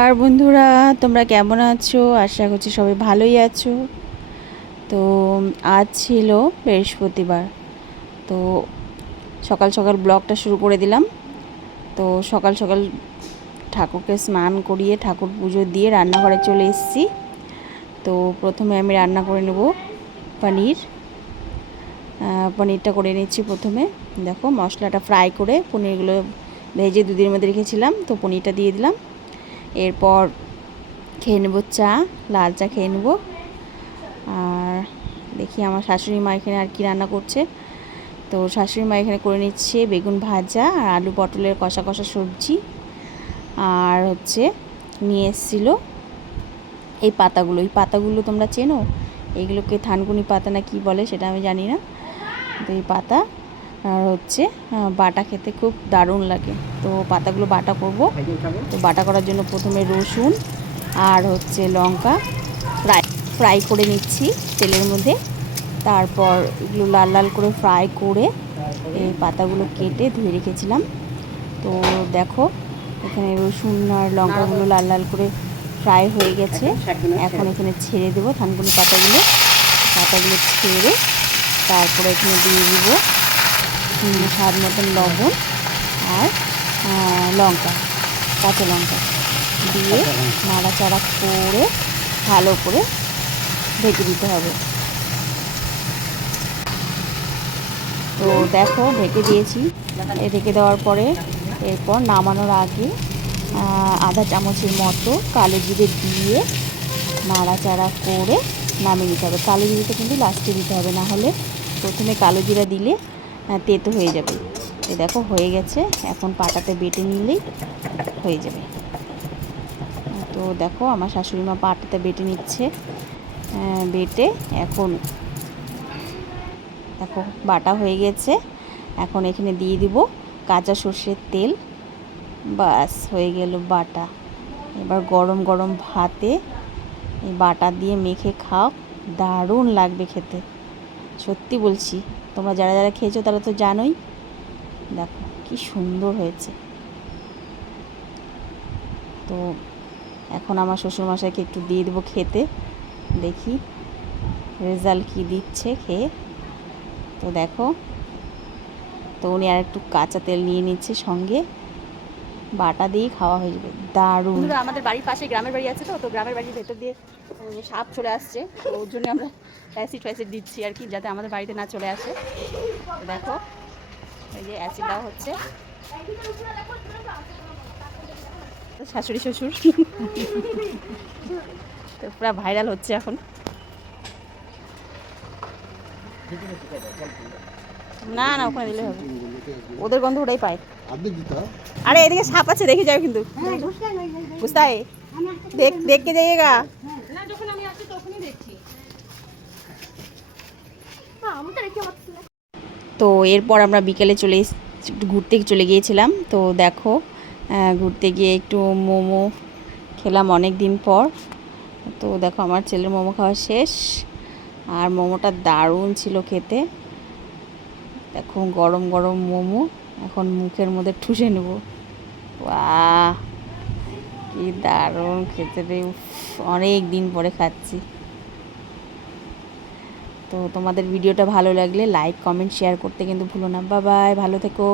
আর বন্ধুরা, তোমরা কেমন আছো? আশা করছি সবাই ভালোই আছো। তো আজ ছিল বৃহস্পতিবার। তো সকাল সকাল ব্লগটা শুরু করে দিলাম। তো সকাল সকাল ঠাকুরকে স্নান করিয়ে ঠাকুর পুজো দিয়ে রান্নাঘরে চলে এসেছি। তো প্রথমে আমি রান্না করে নেব পনিরটা করে নিচ্ছি। প্রথমে দেখো মশলাটা ফ্রাই করে পনিরগুলো ভেজে দুদিনের মধ্যে রেখেছিলাম, তো পনিরটা দিয়ে দিলাম। এরপর খেয়ে নেবো চা, লাল চা খেয়ে নেবো। আর দেখি আমার শাশুড়ি মা এখানে আর কি রান্না করছে। তো শাশুড়ি মা এখানে করে নিচ্ছে বেগুন ভাজা আর আলু পটলের কষা কষা সবজি। আর নিয়ে এসেছিলো এই পাতাগুলো তোমরা চেনো? এইগুলোকে থানকুনি পাতা না কি বলে সেটা আমি জানি না। তো এই পাতা আর বাটা খেতে খুব দারুণ লাগে। তো পাতাগুলো বাটা করব। তো বাটা করার জন্য প্রথমে রসুন আর লঙ্কা ফ্রাই করে নিচ্ছি তেলের মধ্যে। তারপর এগুলো লাল লাল করে ফ্রাই করে এই পাতাগুলো কেটে ধুয়ে রেখেছিলাম। তো দেখো এখানে রসুন আর লঙ্কাগুলো লাল লাল করে ফ্রাই হয়ে গেছে। এখন এখানে ছেড়ে দেবো থানকুনি পাতাগুলো ছেড়ে তারপরে এখানে দিয়ে দিব স্বাদ মতন লবণ আর কাঁচা লঙ্কা দিয়ে নাড়াচাড়া করে ভালো করে ঢেকে দিতে হবে। তো দেখো ঢেকে দিয়েছি। ঢেকে দেওয়ার পরে এরপর নামানোর আগে আধা চামচের মতো কালো জিরে দিয়ে নাড়াচাড়া করে নামিয়ে নিতে হবে। কালো জিরেটা কিন্তু লাস্টে দিতে হবে, না হলে প্রথমে কালো জিরা দিলে তেতো হয়ে যাবে। দেখো হয়ে গেছে, এখন পাটাতে বেটে নিলেই হয়ে যাবে। তো দেখো আমার শাশুড়ি মা পাটাতে বেটে নিচ্ছে। বেটে এখন দেখো বাটা হয়ে গেছে। এখন এখানে দিয়ে দিব কাঁচা সর্ষের তেল। বাস হয়ে গেল বাটা। এবার গরম গরম ভাতে এই বাটা দিয়ে মেখে খাও, দারুণ লাগবে খেতে। সত্যি বলছি, তোমরা যারা যারা খেয়েছো তারা তো জানোই। দেখো কি সুন্দর হয়েছে। তো এখন আমার শ্বশুরমশাইকে একটু দিয়ে দেবো খেতে, দেখি রেজাল্ট কী দিচ্ছে খেয়ে। তো দেখো, তো উনি আর একটু কাঁচা তেল নিয়ে নিচ্ছে সঙ্গে, বাটা দিয়েই খাওয়া হয়ে যাবে দারুণ। আমাদের বাড়ির পাশে গ্রামের বাড়ি আছে, তো গ্রামের বাড়ির ভেতর দিয়ে সাপ চলে আসছে। তো ওর জন্য আমরা অ্যাসিড দিচ্ছি আর কি, যাতে আমাদের বাড়িতে না চলে আসে। দেখো এই যে অ্যাসিড দেওয়া হচ্ছে। শাশুড়ি শ্বশুর তো পুরো ভাইরাল হচ্ছে এখন। না না, ওখানে দিলে হবে, ওদের গন্ধ ওটাই পায়। আরে এদিকে সাপ আছে, দেখে যাও কিন্তু, বুঝতে হয়, দেখকে যাইয়েগা। তো এরপর আমরা বিকেলে ঘুরতে চলে গিয়েছিলাম। তো দেখো ঘুরতে গিয়ে একটু মোমো খেলাম অনেক দিন পর। তো দেখো আমার ছেলের মোমো খাওয়া শেষ, আর মোমোটা দারুণ ছিল খেতে। দেখো গরম গরম মোমো এখন মুখের মধ্যে ঠুসে নেব। বাহ কি দারুণ খেতে রে, অনেক দিন পরে খাচ্ছি। তো তোমাদের ভিডিওটা ভালো লাগলে লাইক কমেন্ট শেয়ার করতে কিন্তু ভুলো না। বাই বাই, ভালো থেকো।